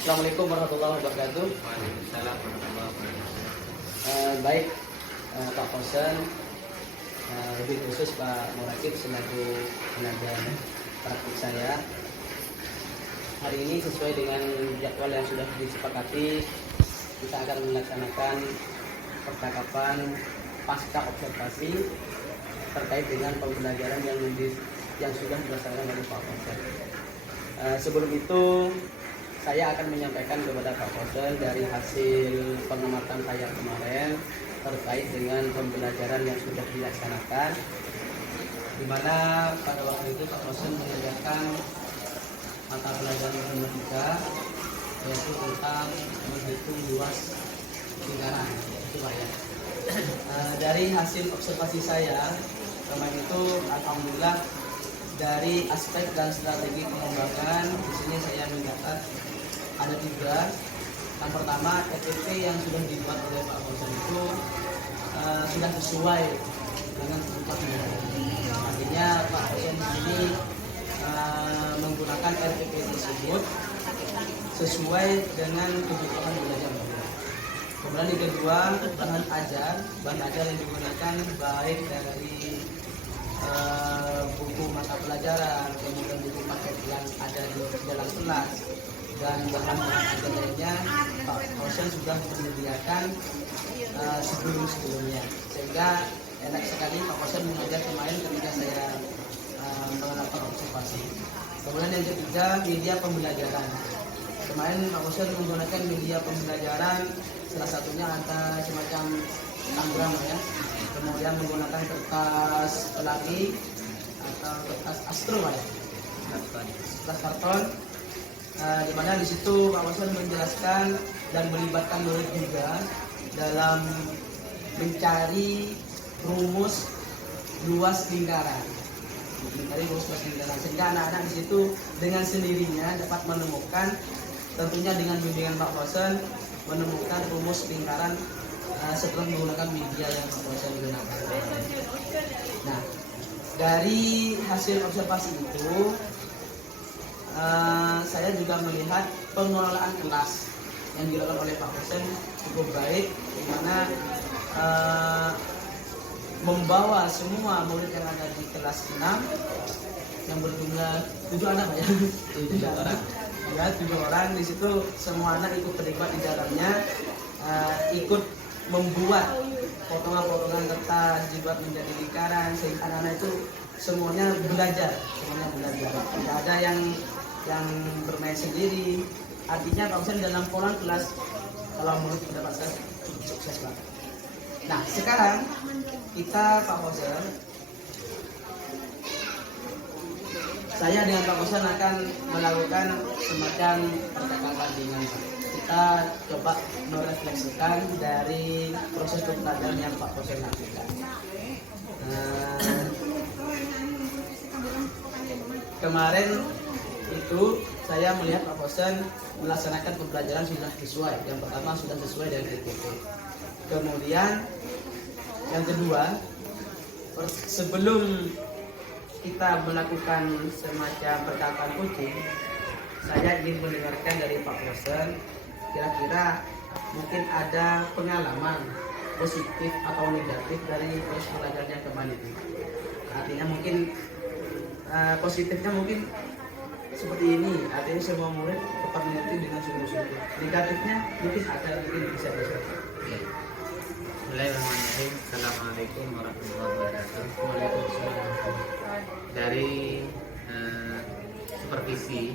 Assalamualaikum warahmatullahi wabarakatuh. Waalaikumsalam warahmatullahi wabarakatuh. Baik, Pak Kosen, lebih khusus Pak Murakib selaku tenaga praktik saya. Hari ini sesuai dengan jadwal yang sudah disepakati, kita akan melaksanakan percakapan pasca observasi terkait dengan pembelajaran yang sudah dilaksanakan oleh Pak Kosen. Sebelum itu, saya akan menyampaikan kepada Pak Kosen dari hasil pengamatan saya kemarin terkait dengan pembelajaran yang sudah dilaksanakan, di mana pada waktu itu Pak Kosen mengajarkan mata pelajaran matematika, yaitu tentang menghitung luas lingkaran. Itu Pak ya. Dari hasil observasi saya kemarin itu, alhamdulillah dari aspek dan strategi pengembangan di sini saya mencatat ada 3. Yang pertama, RPP yang sudah dibuat oleh Pak Kosen itu sudah sesuai dengan kebutuhan. Artinya Pak Kosen di sini menggunakan RPP tersebut sesuai dengan kebutuhan belajar. Kemudian yang kedua, bahan ajar yang digunakan baik dari buku mata pelajaran, kemudian buku paket yang ada di dalam kelas, dan bahan-bahan ajar lainnya Pak Kosen sudah menyediakan sebelumnya, sehingga enak sekali Pak Kosen mengajar kemarin ketika saya melakukan observasi. Kemudian yang ketiga, media pembelajaran. Kemarin Pak Kosen menggunakan media pembelajaran, salah satunya ada semacam tanggram ya, kemudian menggunakan kertas pelaki atau kertas astro ya, kertas karton, di mana di situ Pak Kosen menjelaskan dan melibatkan murid juga dalam mencari rumus luas lingkaran. Sehingga anak-anak di situ dengan sendirinya dapat menemukan, tentunya dengan bimbingan Pak Kosen, menemukan rumus lingkaran setelah menggunakan media yang Pak Kosen gunakan. Nah, dari hasil observasi itu, saya juga melihat pengelolaan kelas yang dilakukan oleh Pak Kosen cukup baik, di mana membawa semua murid yang ada di kelas 6 yang berjumlah 7 anak ya, 7 orang. Ya, 7 orang di situ, semua anak ikut terlibat di dalamnya, ikut membuat potongan-potongan kertas dibuat menjadi lingkaran, sehingga anak-anak itu semuanya belajar. Tidak ada yang bermain sendiri. Artinya Pak Kosen dalam pola kelas, kalau menurut pendapat saya, cukup sukses banget. Nah, sekarang kita Pak Kosen, saya dengan Pak Kosen akan melakukan semacam percakapan dengan kita coba merefleksikan dari proses pembelajaran yang Pak Kosen lakukan. Kemarin itu saya melihat Pak Kosen melaksanakan pembelajaran sudah sesuai. Yang pertama sudah sesuai dengan RPP. Kemudian yang kedua, sebelum kita melakukan semacam percakapan coaching, saya ingin mendengarkan dari Pak Kosen kira-kira mungkin ada pengalaman positif atau negatif dari proses belajarnya kemarin itu. Artinya mungkin positifnya mungkin seperti ini, artinya semua murid dapat mengerti dengan sungguh-sungguh. Negatifnya mungkin ada, mungkin bisa. Bismillahirrahmanirrahim. Assalamualaikum warahmatullahi wabarakatuh. Dari supervisi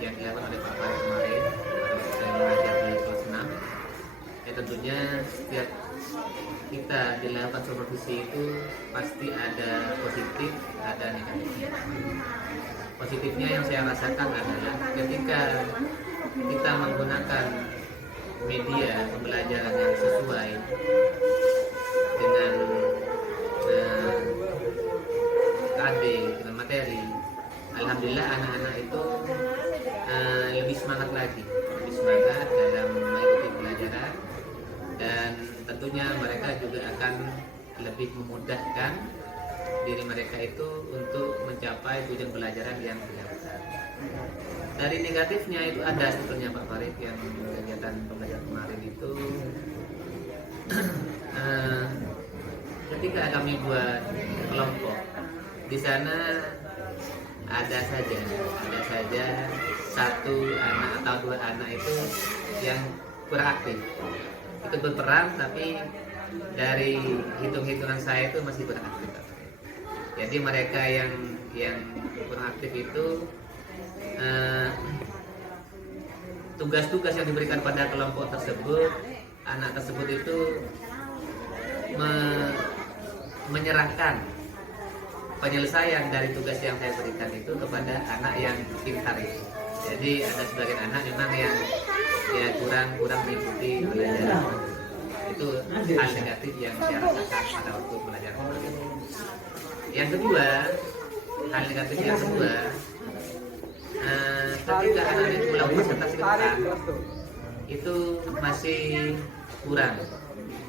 yang dilakukan oleh Pak Farid kemarin pada waktu saya mengajar di kelas 6, ya tentunya setiap kita dilakukan supervisi itu pasti ada positif, ada negatifnya. Positifnya yang saya rasakan adalah ketika kita menggunakan media pembelajaran yang sesuai dengan KD, dengan materi, alhamdulillah anak-anak itu lebih semangat dalam mengikuti pelajaran, dan tentunya mereka juga akan lebih memudahkan diri mereka itu untuk mencapai tujuan pelajaran yang dilakukan. Dari negatifnya itu ada sebetulnya Pak Farid, yang kegiatan pembelajaran kemarin itu ketika kami buat kelompok di sana ada saja satu anak atau dua anak itu yang kurang aktif, itu berperan, tapi dari hitung-hitungan saya itu masih kurang aktif. Jadi mereka yang kurang aktif itu tugas-tugas yang diberikan pada kelompok tersebut, anak tersebut itu menyerahkan penyelesaian dari tugas yang saya berikan itu kepada anak yang pintar itu. Jadi ada sebagian anak memang yang kurang mengikuti pelajaran. Itu hal negatif yang saya rasakan pada waktu belajar. Yang kedua, hal negatif yang kedua, ketika anak itu melakukan presentasi ke depan, itu masih kurang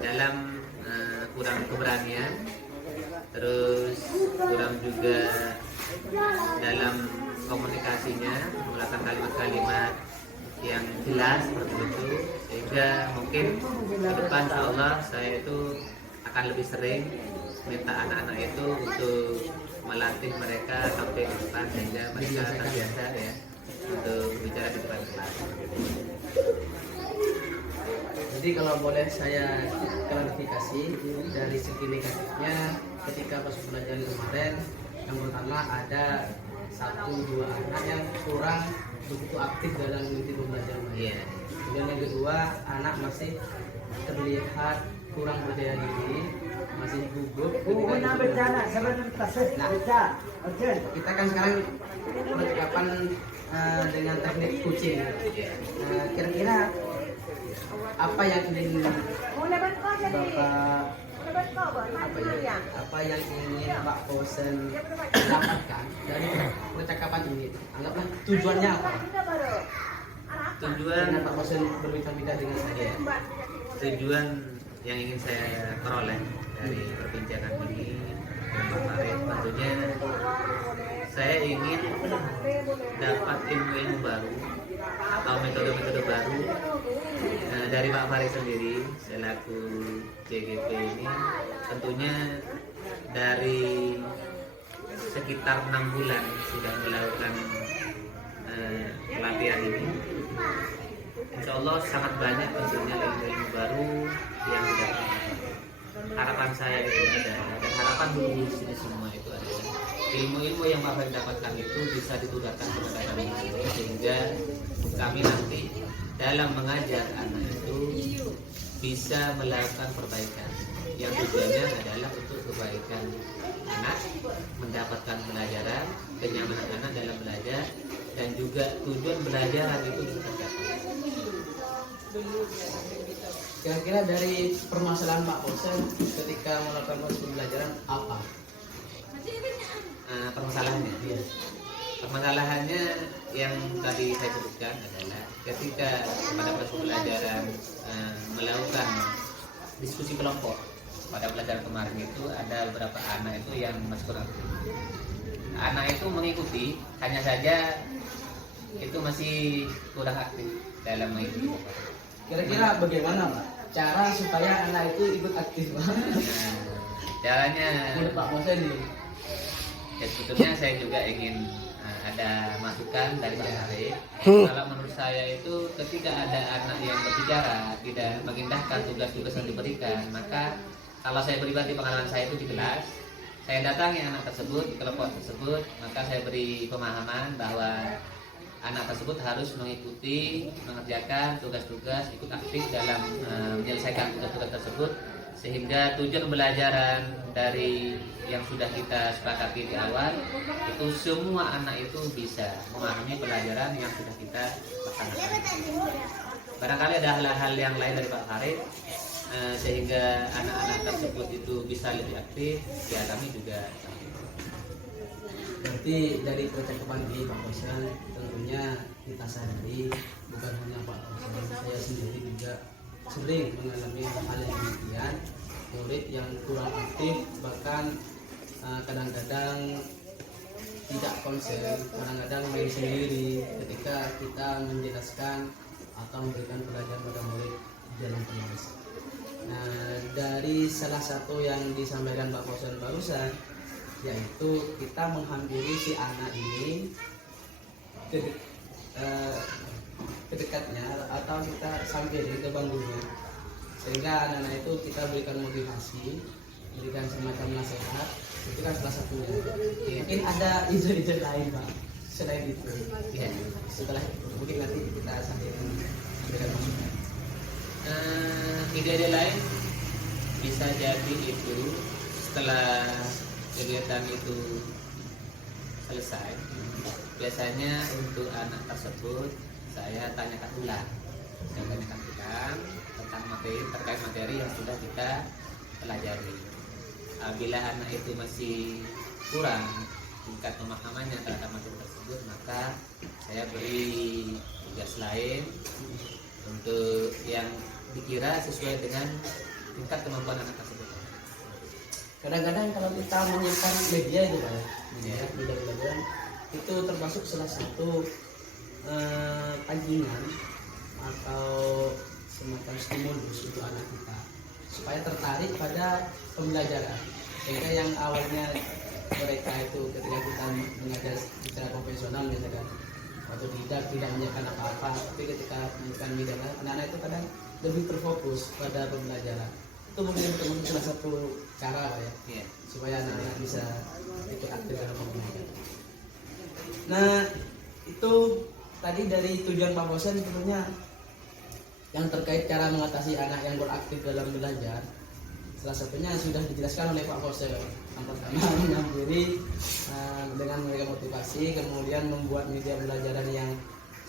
dalam kurang keberanian, terus kurang juga dalam komunikasinya, menggunakan kalimat-kalimat yang jelas seperti itu, sehingga mungkin ke depan insya Allah saya itu akan lebih sering minta anak-anak itu untuk melatih mereka sampai ke depan, sehingga mereka terbiasa ya untuk bicara di depan kelas. Jadi kalau boleh saya klarifikasi dari segi negatifnya, ketika pas pembelajaran kemarin, yang pertama ada 1-2 anak yang kurang begitu aktif dalam mengikuti pembelajaran. Iya. Dan yang kedua, anak masih terlihat kurang percaya diri, masih gugup ketika kita kan sekarang percakapan dengan teknik coaching. Kira-kira apa yang ingin Pak Kosen dapatkan dari percakapan ini? Anggaplah tujuannya apa? Tujuan dengan Pak Kosen berbicara dengan saya. Tujuan yang ingin saya peroleh dari perbincangan ini dengan Pak Farid, tentunya saya ingin dapat ilmu-ilmu baru atau metode-metode baru dari Pak Farid sendiri selaku CGP ini. Tentunya dari sekitar 6 bulan sudah melakukan pelatihan ini, insya Allah sangat banyak tentunya ilmu-ilmu baru yang didapat. Harapan saya itu ada, dan harapan guru di sini semua itu adalah ilmu-ilmu yang Pak Farid dapatkan itu bisa ditularkan kepada kami, sehingga kami nanti dalam mengajar anak itu bisa melakukan perbaikan yang tujuannya adalah untuk kebaikan anak, mendapatkan pelajaran, kenyamanan anak dalam belajar, dan juga tujuan belajar itu bisa tercapai. Kira-kira dari permasalahan Pak Kosen ketika melakukan proses pembelajaran apa? Permasalahannya, permasalahannya yang tadi saya sebutkan adalah ketika pada proses pembelajaran melakukan diskusi kelompok pada pelajaran kemarin itu ada beberapa anak itu yang masih kurang aktif. Anak itu mengikuti, hanya saja itu masih kurang aktif dalam mengikuti. Kira-kira bagaimana Pak cara supaya anak itu ikut aktif Pak? Caranya Menurut Pak Kosen nih. Ya, sebetulnya saya juga ingin ada masukan dari Pak Farid. Kalau menurut saya itu ketika ada anak yang berbicara tidak mengindahkan tugas-tugas yang diberikan, maka kalau saya pribadi pengalaman saya itu di kelas, saya datangi anak tersebut di kelompok tersebut, maka saya beri pemahaman bahwa anak tersebut harus mengikuti, mengerjakan tugas-tugas, ikut aktif dalam menyelesaikan tugas-tugas tersebut, sehingga tujuan pembelajaran dari yang sudah kita sepakati di awal itu semua anak itu bisa memahami pelajaran yang sudah kita laksanakan. Barangkali ada hal-hal yang lain dari Pak Farid sehingga anak-anak tersebut itu bisa lebih aktif, ya kami juga. Berarti dari percakapan ini Pak Kosen tentunya kita sadari bukan hanya Pak Kosen, saya sendiri juga sering mengalami hal yang demikian, murid yang kurang aktif, bahkan kadang-kadang tidak konsen, kadang-kadang main sendiri ketika kita menjelaskan atau memberikan pelajaran pada murid di dalam kelas. Nah, dari salah satu yang disampaikan Pak Fauzan barusan, yaitu kita menghampiri si anak ini ke dekatnya atau kita sampai ke bangkunya, sehingga anak-anak itu kita berikan motivasi, berikan semacam nasihat. Itu kan salah satunya. Mungkin ada ide-ide lain Pak selain itu. Ya, setelah itu mungkin nanti kita sampaikan masukan. Ide-ide lain bisa jadi itu setelah kegiatan itu selesai, biasanya untuk anak tersebut saya tanyakan ulang tentang terkait materi yang sudah kita pelajari. Bila anak itu masih kurang tingkat pemahamannya terhadap materi tersebut, maka saya beri tugas lain untuk yang dikira sesuai dengan tingkat kemampuan anak tersebut. Kadang-kadang kalau kita menyiapkan media itu Pak, media pelajaran itu termasuk salah satu pancingan atau semacam stimulus untuk anak kita supaya tertarik pada pembelajaran. Sehingga yang awalnya mereka itu ketika kita mengajar secara konvensional misalkan atau tidak menyiapkan apa-apa, tapi ketika menyiapkan media, anak-anak itu kadang lebih terfokus pada pembelajaran. Itu mungkin termasuk salah satu cara Pak ya, supaya anak-anak bisa ikut aktif dalam pembelajaran. Nah, itu tadi dari tujuan Pak Fauzan tentunya yang terkait cara mengatasi anak yang beraktif dalam belajar. Salah satunya sudah dijelaskan oleh Pak Fauzan. Yang pertama menghampiri dengan memberikan motivasi, kemudian membuat media pembelajaran yang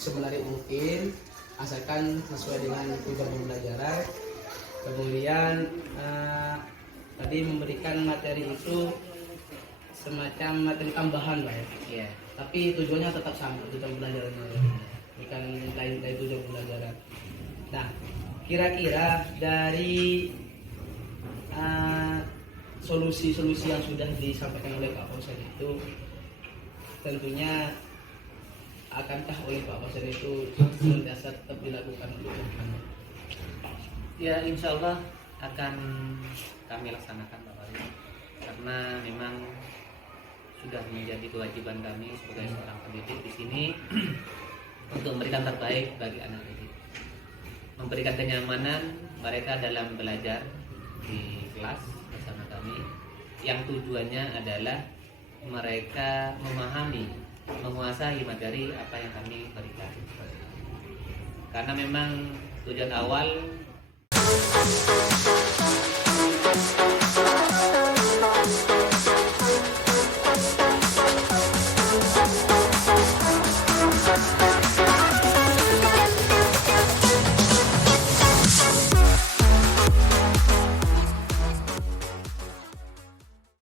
semenarik mungkin, asalkan sesuai dengan tujuan pembelajaran. Kemudian tadi memberikan materi itu semacam materi tambahan Pak ya. Tapi tujuannya tetap sama, tujuan pembelajarannya, bukan lain tujuan pembelajaran. Nah, kira-kira dari solusi-solusi yang sudah disampaikan oleh Pak Fauzan itu, tentunya akankah oleh Pak Fauzan itu senantiasa tetap dilakukan untuk depannya? Ya, insya Allah akan kami laksanakan Pak Farid, karena memang sudah menjadi kewajiban kami sebagai seorang pendidik di sini untuk memberikan terbaik bagi anak didik, memberikan kenyamanan mereka dalam belajar di kelas bersama kami, yang tujuannya adalah mereka memahami, menguasai materi apa yang kami berikan. Karena memang tujuan awal